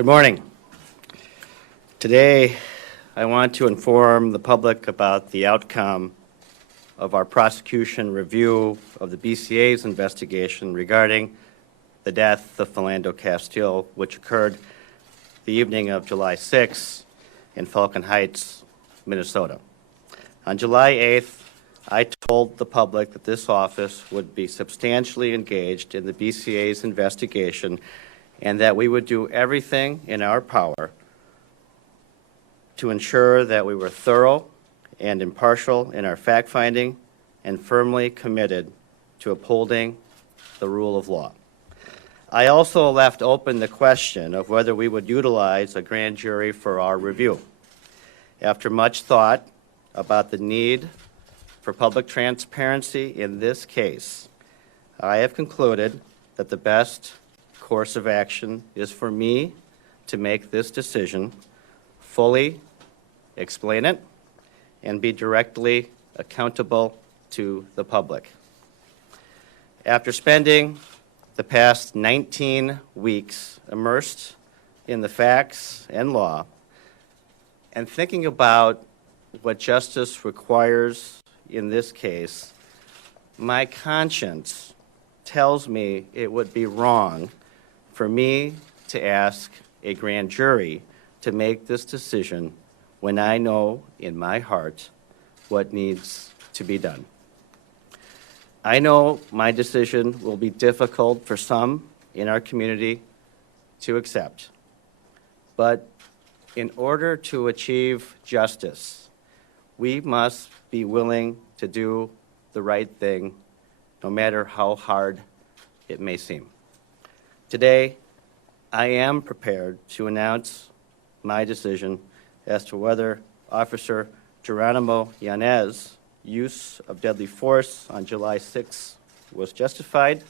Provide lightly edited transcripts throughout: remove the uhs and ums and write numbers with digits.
Good morning. Today, I want to inform the public about the outcome of our prosecution review of the BCA's investigation regarding the death of Philando Castile, which occurred the evening of July 6 in Falcon Heights, Minnesota. On July 8th, I told the public that this office would be substantially engaged in the BCA's investigation and that we would do everything in our power to ensure that we were thorough and impartial in our fact-finding and firmly committed to upholding the rule of law. I also left open the question of whether we would utilize a grand jury for our review. After much thought about the need for public transparency in this case, I have concluded that the best course of action is for me to make this decision, fully explain it, and be directly accountable to the public. After spending the past 19 weeks immersed in the facts and law and thinking about what justice requires in this case, my conscience tells me it would be wrong for me to ask a grand jury to make this decision when I know in my heart what needs to be done. I know my decision will be difficult for some in our community to accept, but in order to achieve justice, we must be willing to do the right thing, no matter how hard it may seem. Today, I am prepared to announce my decision as to whether Officer Geronimo Yanez's use of deadly force on July 6 was justified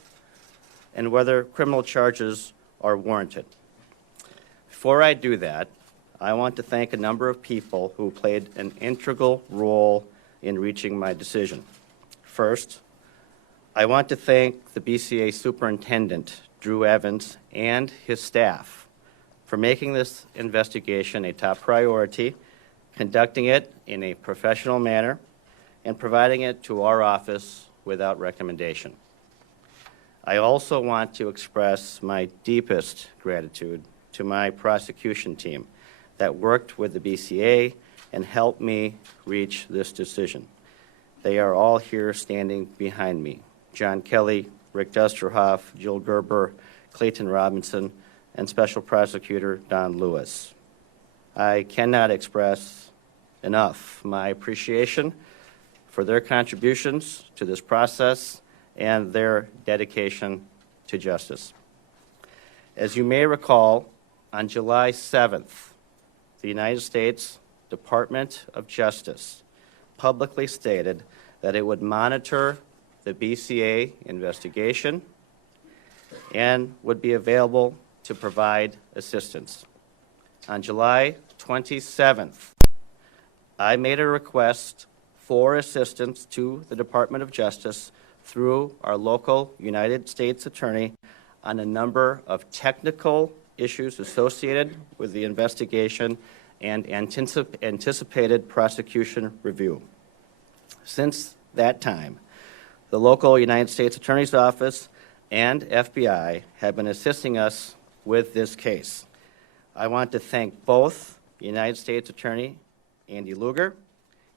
and whether criminal charges are warranted. Before I do that, I want to thank a number of people who played an integral role in reaching my decision. First, I want to thank the BCA Superintendent, Drew Evans, and his staff for making this investigation a top priority, conducting it in a professional manner, and providing it to our office without recommendation. I also want to express my deepest gratitude to my prosecution team that worked with the BCA and helped me reach this decision. They are all here standing behind me: John Kelly, Rick Dusterhoff, Jill Gerber, Clayton Robinson, and Special Prosecutor Don Lewis. I cannot express enough my appreciation for their contributions to this process and their dedication to justice. As you may recall, on July 7th, the United States Department of Justice publicly stated that it would monitor the BCA investigation and would be available to provide assistance. On July 27th, I made a request for assistance to the Department of Justice through our local United States Attorney on a number of technical issues associated with the investigation and anticipated prosecution review. Since that time, the local United States Attorney's Office and FBI have been assisting us with this case. I want to thank both United States Attorney Andy Luger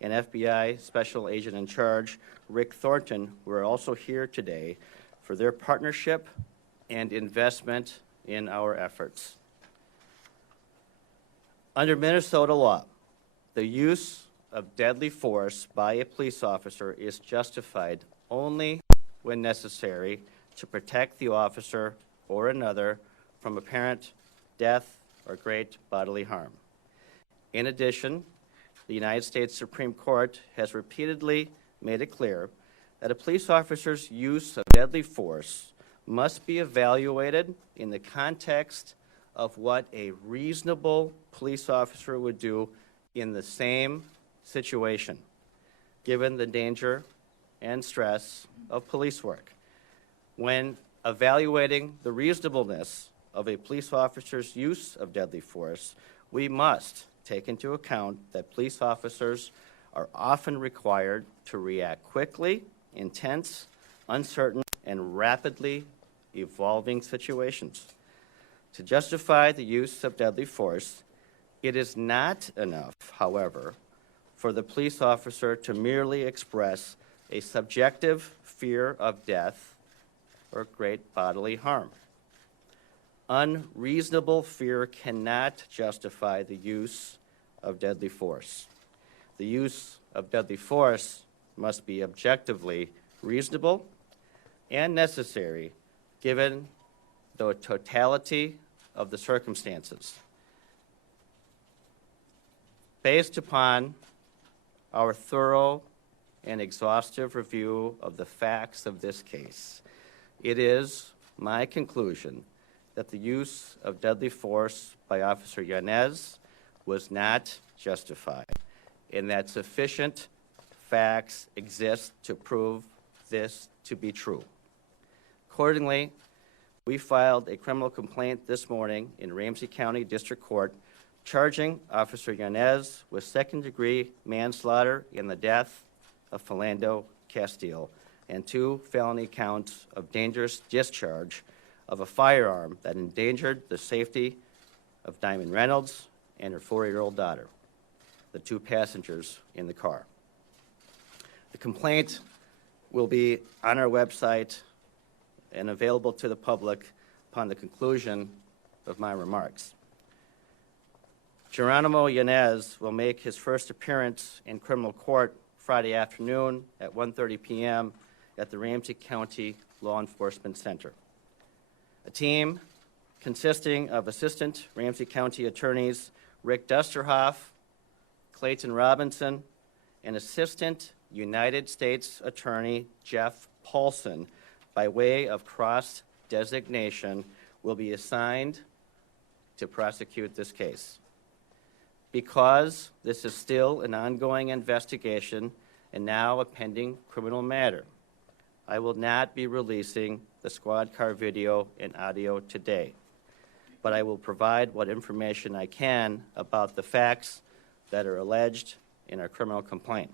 and FBI Special Agent in Charge Rick Thornton, who are also here today, for their partnership and investment in our efforts. Under Minnesota law, the use of deadly force by a police officer is justified only when necessary to protect the officer or another from apparent death or great bodily harm. In addition, the United States Supreme Court has repeatedly made it clear that a police officer's use of deadly force must be evaluated in the context of what a reasonable police officer would do in the same situation, given the danger and stress of police work. When evaluating the reasonableness of a police officer's use of deadly force, we must take into account that police officers are often required to react quickly in tense, uncertain, and rapidly evolving situations. To justify the use of deadly force, it is not enough, however, for the police officer to merely express a subjective fear of death or great bodily harm. Unreasonable fear cannot justify the use of deadly force. The use of deadly force must be objectively reasonable and necessary given the totality of the circumstances. Based upon our thorough and exhaustive review of the facts of this case, it is my conclusion that the use of deadly force by Officer Yanez was not justified, and that sufficient facts exist to prove this to be true. Accordingly, we filed a criminal complaint this morning in Ramsey County District Court charging Officer Yanez with second-degree manslaughter in the death of Philando Castile and 2 felony counts of dangerous discharge of a firearm that endangered the safety of Diamond Reynolds and her 4-year-old daughter, the 2 passengers in the car. The complaint will be on our website and available to the public upon the conclusion of my remarks. Geronimo Yanez will make his first appearance in criminal court Friday afternoon at 1:30 p.m. at the Ramsey County Law Enforcement Center. A team consisting of Assistant Ramsey County Attorneys Rick Dusterhoff, Clayton Robinson, and Assistant United States Attorney Jeff Paulson, by way of cross-designation, will be assigned to prosecute this case. Because this is still an ongoing investigation and now a pending criminal matter, I will not be releasing the squad car video and audio today, but I will provide what information I can about the facts that are alleged in our criminal complaint.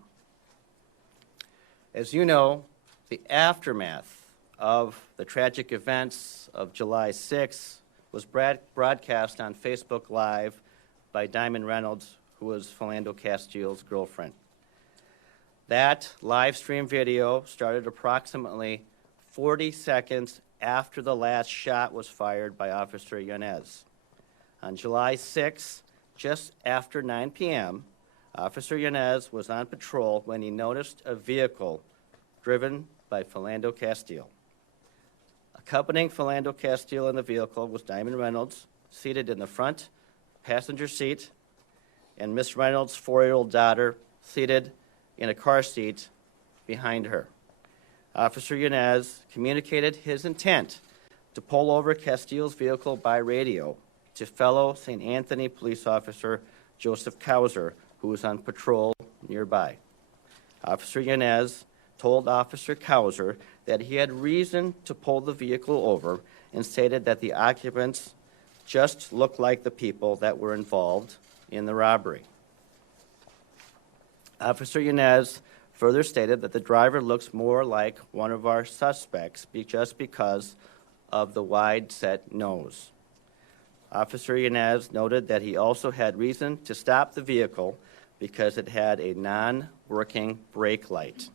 As you know, the aftermath of the tragic events of July 6 was broadcast on Facebook Live by Diamond Reynolds, who was Philando Castile's girlfriend. That live stream video started approximately 40 seconds after the last shot was fired by Officer Yanez. On July 6, just after 9 p.m., Officer Yanez was on patrol when he noticed a vehicle driven by Philando Castile. Accompanying Philando Castile in the vehicle was Diamond Reynolds, seated in the front passenger seat, and Miss Reynolds' 4-year-old daughter seated in a car seat behind her. Officer Yanez communicated his intent to pull over Castile's vehicle by radio to fellow St. Anthony police officer Joseph Kauser, who was on patrol nearby. Officer Yanez told Officer Kauser that he had reason to pull the vehicle over and stated that the occupants just looked like the people that were involved in the robbery. Officer Yanez further stated that the driver looks more like one of our suspects just because of the wide-set nose. Officer Yanez noted that he also had reason to stop the vehicle because it had a non-working brake light.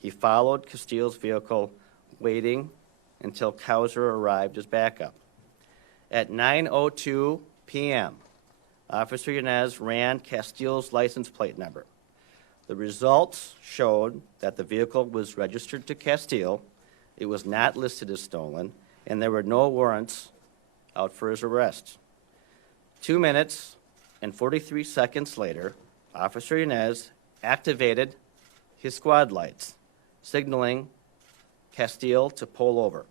He followed Castile's vehicle, waiting until Kauser arrived as backup. At 9:02 p.m., Officer Yanez ran Castile's license plate number. The results showed that the vehicle was registered to Castile, it was not listed as stolen, and there were no warrants out for his arrest. 2 minutes and 43 seconds later, Officer Yanez activated his squad lights, signaling Castile to pull over.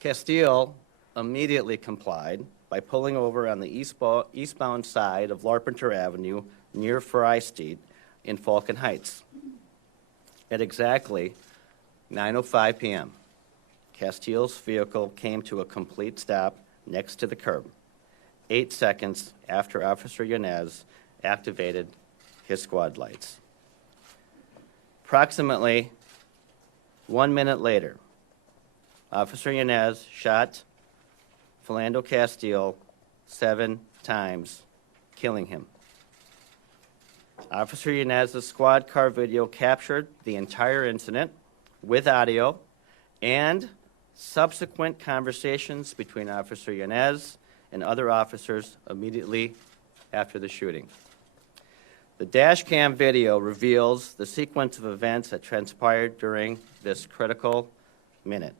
Castile immediately complied by pulling over on the eastbound side of Larpenteur Avenue near Fry Street in Falcon Heights. At exactly 9:05 p.m., Castile's vehicle came to a complete stop next to the curb, 8 seconds after Officer Yanez activated his squad lights. Approximately 1 minute later, Officer Yanez shot Philando Castile 7 times, killing him. Officer Yanez's squad car video captured the entire incident with audio and subsequent conversations between Officer Yanez and other officers immediately after the shooting. The dash cam video reveals the sequence of events that transpired during this critical minute.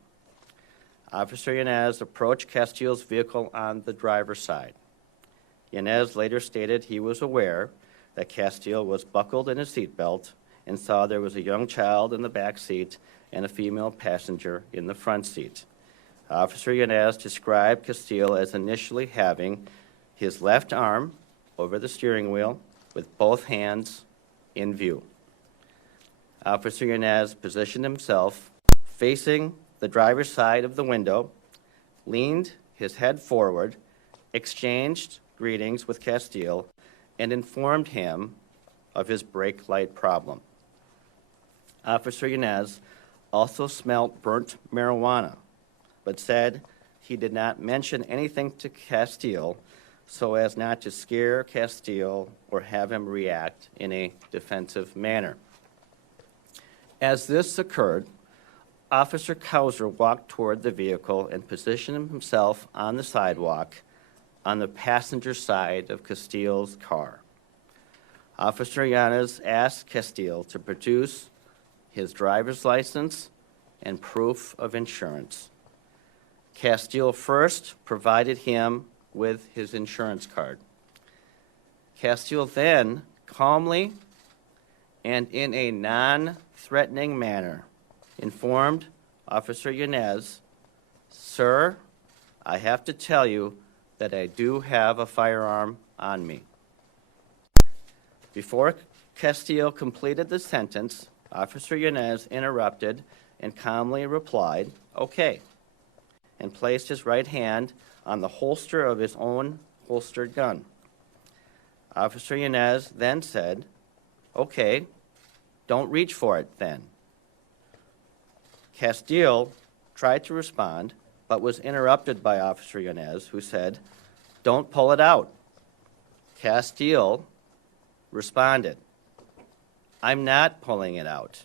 Officer Yanez approached Castile's vehicle on the driver's side. Yanez later stated he was aware that Castile was buckled in his seatbelt and saw there was a young child in the back seat and a female passenger in the front seat. Officer Yanez described Castile as initially having his left arm over the steering wheel with both hands in view. Officer Yanez positioned himself facing the driver's side of the window, leaned his head forward, exchanged greetings with Castile, and informed him of his brake light problem. Officer Yanez also smelled burnt marijuana, but said he did not mention anything to Castile so as not to scare Castile or have him react in a defensive manner. As this occurred, Officer Kauser walked toward the vehicle and positioned himself on the sidewalk on the passenger side of Castile's car. Officer Yanez asked Castile to produce his driver's license and proof of insurance. Castile first provided him with his insurance card. Castile then calmly and in a non-threatening manner informed Officer Yanez, "Sir, I have to tell you that I do have a firearm on me." Before Castile completed the sentence, Officer Yanez interrupted and calmly replied, "Okay," and placed his right hand on the holster of his own holstered gun. Officer Yanez then said, "Okay, don't reach for it then." Castile tried to respond, but was interrupted by Officer Yanez, who said, "Don't pull it out." Castile responded, "I'm not pulling it out."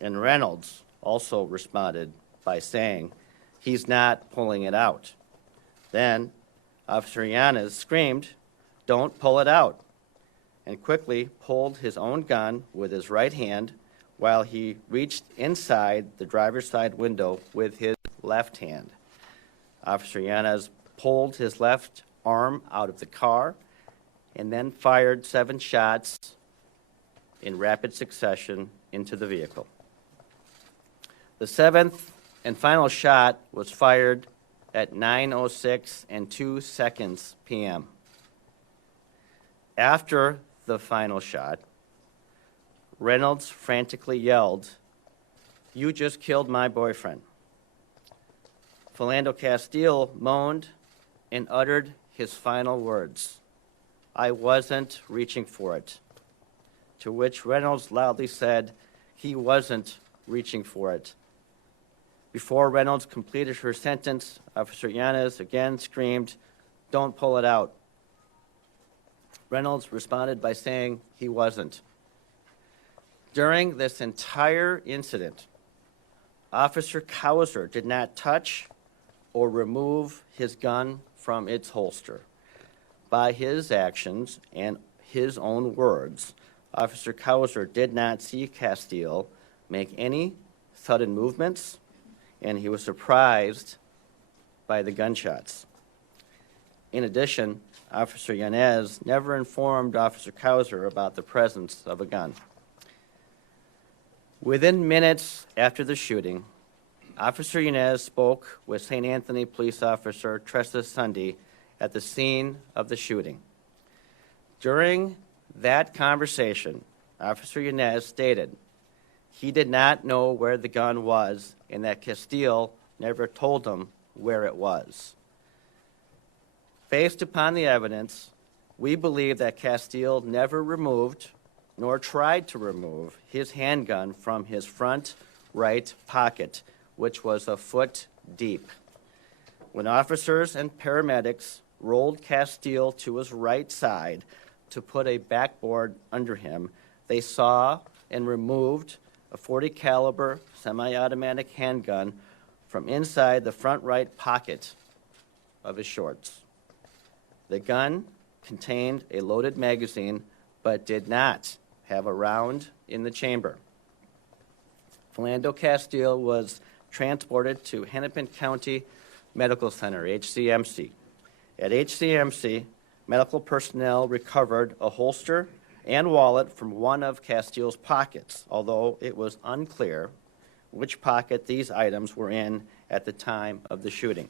And Reynolds also responded by saying, "He's not pulling it out." Then Officer Yanez screamed, "Don't pull it out," and quickly pulled his own gun with his right hand while he reached inside the driver's side window with his left hand. Officer Yanez pulled his left arm out of the car and then fired 7 shots in rapid succession into the vehicle. The 7th and final shot was fired at 9:06 and 2 seconds p.m. After the final shot, Reynolds frantically yelled, "You just killed my boyfriend." Philando Castile moaned and uttered his final words, "I wasn't reaching for it," to which Reynolds loudly said he wasn't reaching for it. Before Reynolds completed her sentence, Officer Yanez again screamed, "Don't pull it out." Reynolds responded by saying he wasn't. During this entire incident, Officer Kauser did not touch or remove his gun from its holster. By his actions and his own words, Officer Kauser did not see Castile make any sudden movements, and he was surprised by the gunshots. In addition, Officer Yanez never informed Officer Kauser about the presence of a gun. Within minutes after the shooting, Officer Yanez spoke with St. Anthony Police Officer Tressa Sunday at the scene of the shooting. During that conversation, Officer Yanez stated he did not know where the gun was and that Castile never told him where it was. Based upon the evidence, we believe that Castile never removed nor tried to remove his handgun from his front right pocket, which was a foot deep. When officers and paramedics rolled Castile to his right side to put a backboard under him, they saw and removed a .40 caliber semi-automatic handgun from inside the front right pocket of his shorts. The gun contained a loaded magazine, but did not have a round in the chamber. Philando Castile was transported to Hennepin County Medical Center, HCMC. At HCMC, medical personnel recovered a holster and wallet from one of Castile's pockets, although it was unclear which pocket these items were in at the time of the shooting.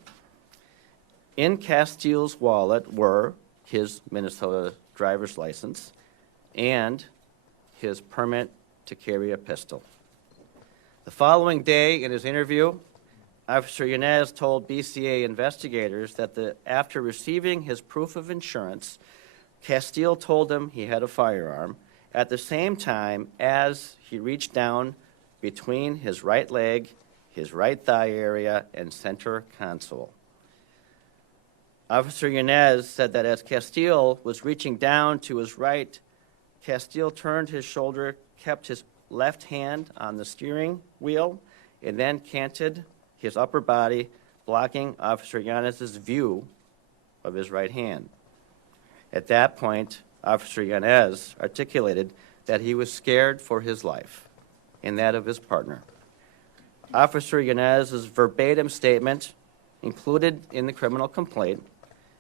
In Castile's wallet were his Minnesota driver's license and his permit to carry a pistol. The following day, in his interview, Officer Yanez told BCA investigators that after receiving his proof of insurance, Castile told him he had a firearm at the same time as he reached down between his right leg, his right thigh area, and center console. Officer Yanez said that as Castile was reaching down to his right, Castile turned his shoulder, kept his left hand on the steering wheel, and then canted his upper body, blocking Officer Yanez's view of his right hand. At that point, Officer Yanez articulated that he was scared for his life and that of his partner. Officer Yanez's verbatim statement, included in the criminal complaint,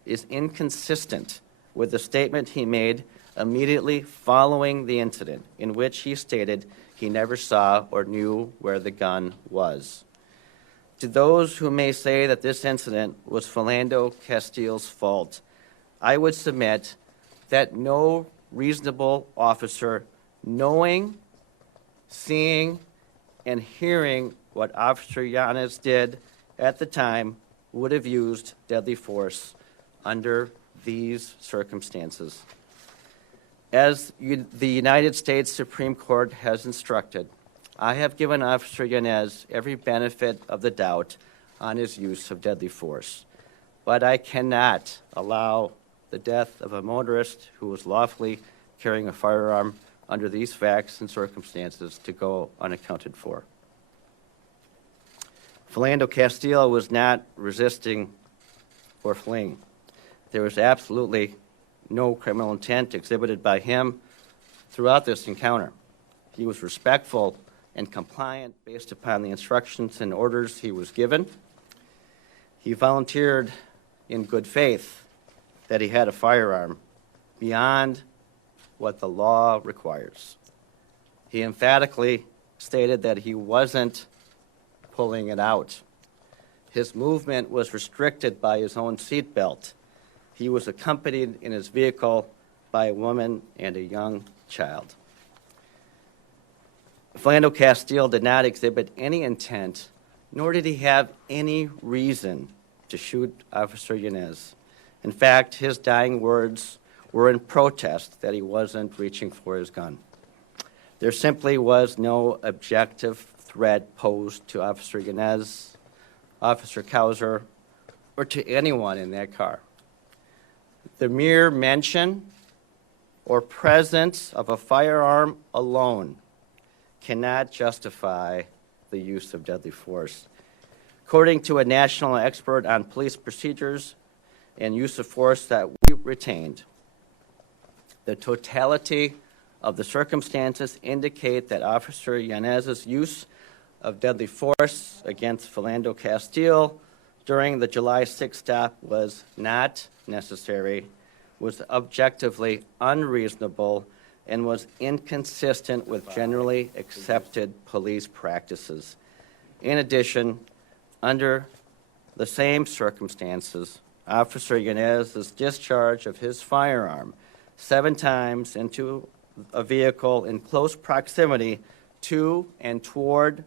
is inconsistent with the statement he made immediately following the incident, in which he stated he never saw or knew where the gun was. To those who may say that this incident was Philando Castile's fault, I would submit that no reasonable officer, knowing, seeing, and hearing what Officer Yanez did at the time, would have used deadly force under these circumstances. As the United States Supreme Court has instructed, I have given Officer Yanez every benefit of the doubt on his use of deadly force, but I cannot allow the death of a motorist who was lawfully carrying a firearm under these facts and circumstances to go unaccounted for. Philando Castile was not resisting or fleeing. There was absolutely no criminal intent exhibited by him throughout this encounter. He was respectful and compliant based upon the instructions and orders he was given. He volunteered in good faith that he had a firearm beyond what the law requires. He emphatically stated that he wasn't pulling it out. His movement was restricted by his own seatbelt. He was accompanied in his vehicle by a woman and a young child. Philando Castile did not exhibit any intent, nor did he have any reason to shoot Officer Yanez. In fact, his dying words were in protest that he wasn't reaching for his gun. There simply was no objective threat posed to Officer Yanez, Officer Kauser, or to anyone in that car. The mere mention or presence of a firearm alone cannot justify the use of deadly force. According to a national expert on police procedures and use of force that we retained, the totality of the circumstances indicate that Officer Yanez's use of deadly force against Philando Castile during the July 6th stop was not necessary, was objectively unreasonable, and was inconsistent with generally accepted police practices. In addition, under the same circumstances, Officer Yanez's discharge of his firearm 7 times into a vehicle in close proximity to and toward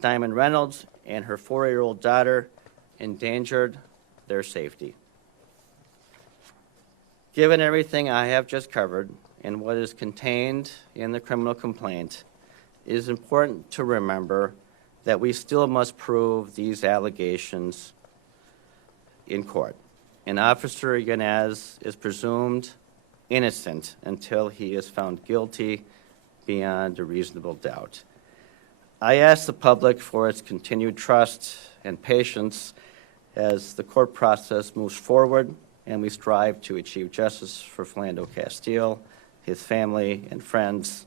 Diamond Reynolds and her 4-year-old daughter endangered their safety. Given everything I have just covered and what is contained in the criminal complaint, it is important to remember that we still must prove these allegations in court. And Officer Yanez is presumed innocent until he is found guilty beyond a reasonable doubt. I ask the public for its continued trust and patience as the court process moves forward and we strive to achieve justice for Philando Castile, his family and friends,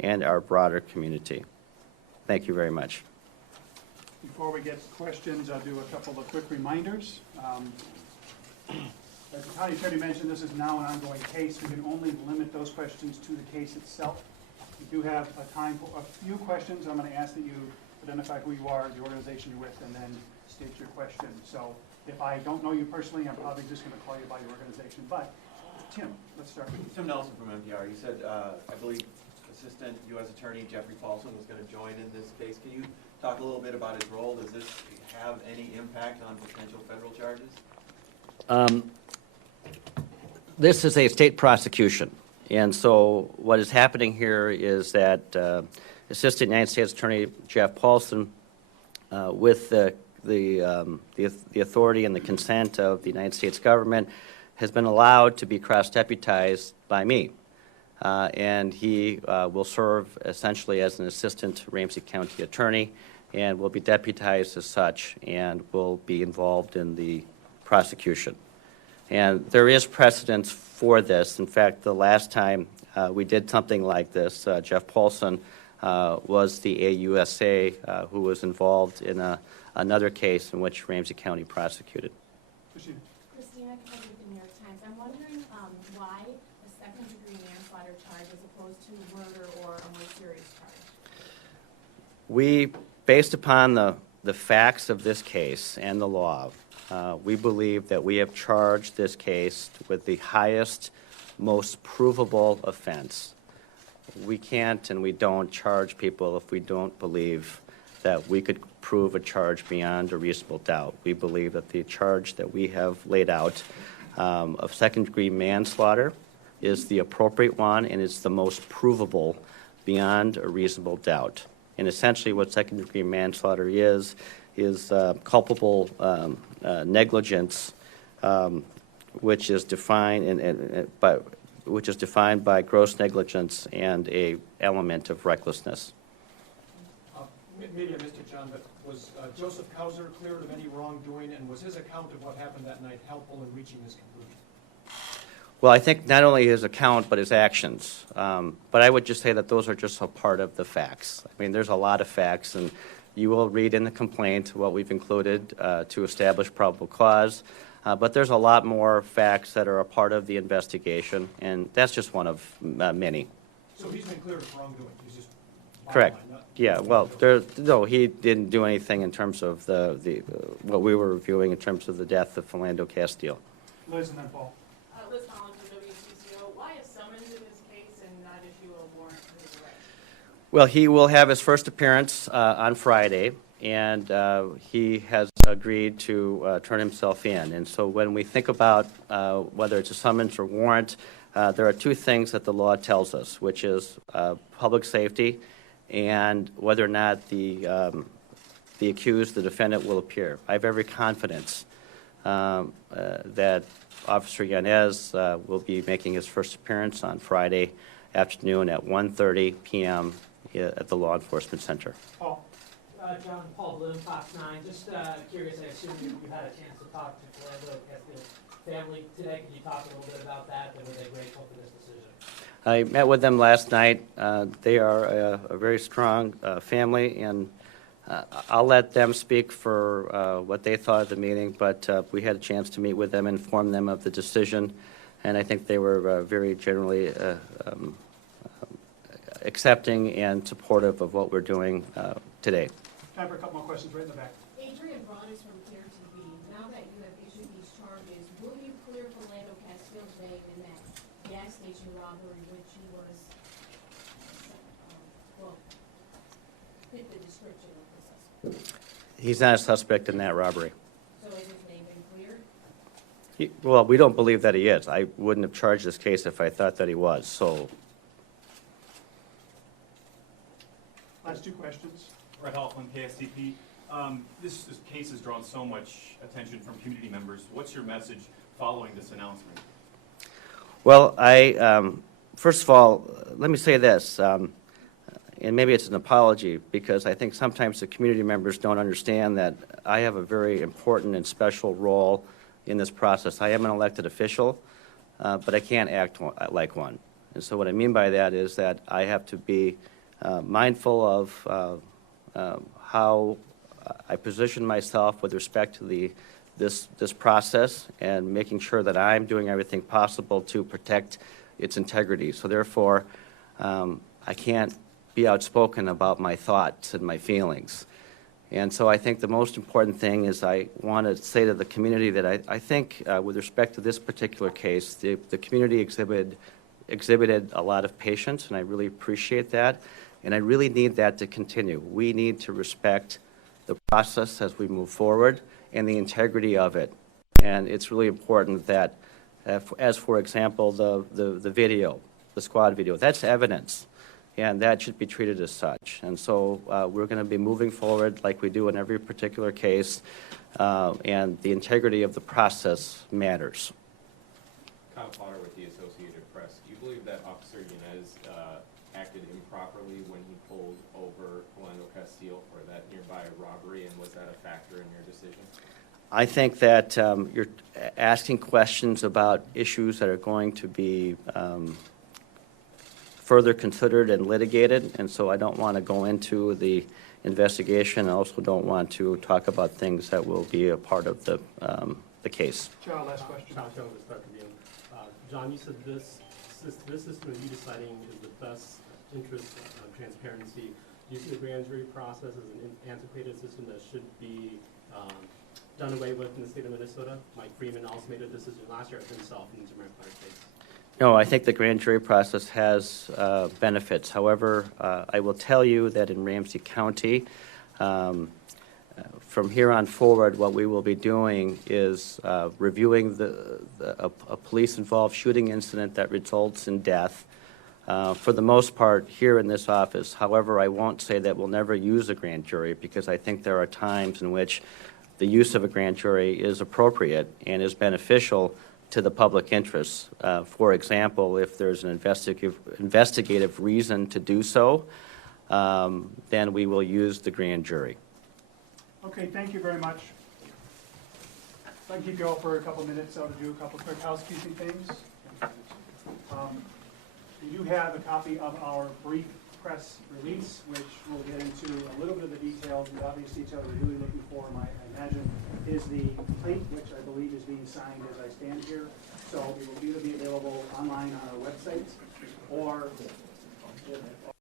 and our broader community. Thank you very much. Before we get to questions, I'll do a couple of quick reminders. As the county attorney mentioned, this is now an ongoing case. We can only limit those questions to the case itself. We do have a time for a few questions. I'm going to ask that you identify who you are, the organization you're with, and then state your question. So if I don't know you personally, I'm probably just going to call you by your organization. But Tim, let's start with you. Tim Nelson from NPR. You said, I believe, Assistant U.S. Attorney Jeffrey Paulson was going to join in this case. Can you talk a little bit about his role? Does this have any impact on potential federal charges? This is a state prosecution, and so what is happening here is that Assistant United States Attorney Jeff Paulson, with the authority and the consent of the United States government, has been allowed to be cross-deputized by me. And he will serve essentially as an assistant Ramsey County attorney and will be deputized as such and will be involved in the prosecution. And there is precedence for this. In fact, the last time we did something like this, Jeff Paulson was the AUSA who was involved in another case in which Ramsey County prosecuted. Christina. Christina, with the New York Times. I'm wondering why a second-degree manslaughter charge as opposed to murder or a more serious charge? We, based upon the facts of this case and the law, we believe that we have charged this case with the highest, most provable offense. We can't and we don't charge people if we don't believe that we could prove a charge beyond a reasonable doubt. We believe that the charge that we have laid out of second-degree manslaughter is the appropriate one and it's the most provable beyond a reasonable doubt. And essentially what second-degree manslaughter is culpable negligence, which is defined by gross negligence and a element of recklessness. Maybe I missed it, John, but was Joseph Kauser cleared of any wrongdoing, and was his account of what happened that night helpful in reaching this conclusion? Well, I think not only his account, but his actions. But I would just say that those are just a part of the facts. I mean, there's a lot of facts, and you will read in the complaint what we've included to establish probable cause. But there's a lot more facts that are a part of the investigation, and that's just one of many. So he's been cleared of wrongdoing. He's just Correct. Yeah. Well, no, he didn't do anything in terms of what we were reviewing in terms of the death of Philando Castile. Liz and then Paul. Liz Holland from WCCO. Why a summons in this case and not issue a warrant for his arrest? Well, he will have his first appearance on Friday, and he has agreed to turn himself in. And so when we think about whether it's a summons or warrant, there are two things that the law tells us, which is public safety and whether or not the accused, the defendant, will appear. I have every confidence that Officer Yanez will be making his first appearance on Friday afternoon at 1:30 p.m. at the Law Enforcement Center. Paul. John, Paul Bloom, Fox 9. Just curious, I assume you had a chance to talk to Philando Castile's family today. Could you talk a little bit about that? And were they grateful for this decision? I met with them last night. They are a very strong family, and I'll let them speak for what they thought of the meeting, but we had a chance to meet with them, inform them of the decision, and I think they were very generally accepting and supportive of what we're doing today. Time for a couple more questions right in the back. Adrian Braun is from Care TV. Now that you have issued these charges, will you clear Philando Castile's name in that gas station robbery, which he was, fit the description of the suspect? He's not a suspect in that robbery. So is his name been cleared? Well, we don't believe that he is. I wouldn't have charged this case if I thought that he was, so. Last two questions. Brett Hoffman, KSTP. This case has drawn so much attention from community members. What's your message following this announcement? Well, first of all, let me say this, and maybe it's an apology, because I think sometimes the community members don't understand that I have a very important and special role in this process. I am an elected official, but I can't act like one. And so what I mean by that is that I have to be mindful of how I position myself with respect to this process, and making sure that I'm doing everything possible to protect its integrity. So therefore, I can't be outspoken about my thoughts and my feelings. And so I think the most important thing is I want to say to the community that I think with respect to this particular case, the community exhibited a lot of patience, and I really appreciate that. And I really need that to continue. We need to respect the process as we move forward and the integrity of it. And it's really important that, as for example, the video, the squad video, that's evidence, and that should be treated as such. And so we're going to be moving forward like we do in every particular case, and the integrity of the process matters. Kyle Potter with the Associated Press. Do you believe that Officer Yanez acted improperly when he pulled over Philando Castile for that nearby robbery, and was that a factor in your decision? I think that you're asking questions about issues that are going to be further considered and litigated, and so I don't want to go into the investigation. I also don't want to talk about things that will be a part of the case. Joe, last question. John, you said this system of you deciding is the best interest of transparency. Do you see the grand jury process as an antiquated system that should be done away with in the state of Minnesota? Mike Freeman also made a decision last year himself in the Jamaica case. No, I think the grand jury process has benefits. However, I will tell you that in Ramsey County, from here on forward, what we will be doing is reviewing a police-involved shooting incident that results in death. For the most part, here in this office. However, I won't say that we'll never use a grand jury, because I think there are times in which the use of a grand jury is appropriate and is beneficial to the public interest. For example, if there's an investigative reason to do so, then we will use the grand jury. Okay, thank you very much. If I can keep you all for a couple minutes, I'll do a couple quick housekeeping things. You do have a copy of our brief press release, which will get into a little bit of the details. The obvious detail we're really looking for, I imagine, is the plate, which I believe is being signed as I stand here. So it will either be available online on our website, or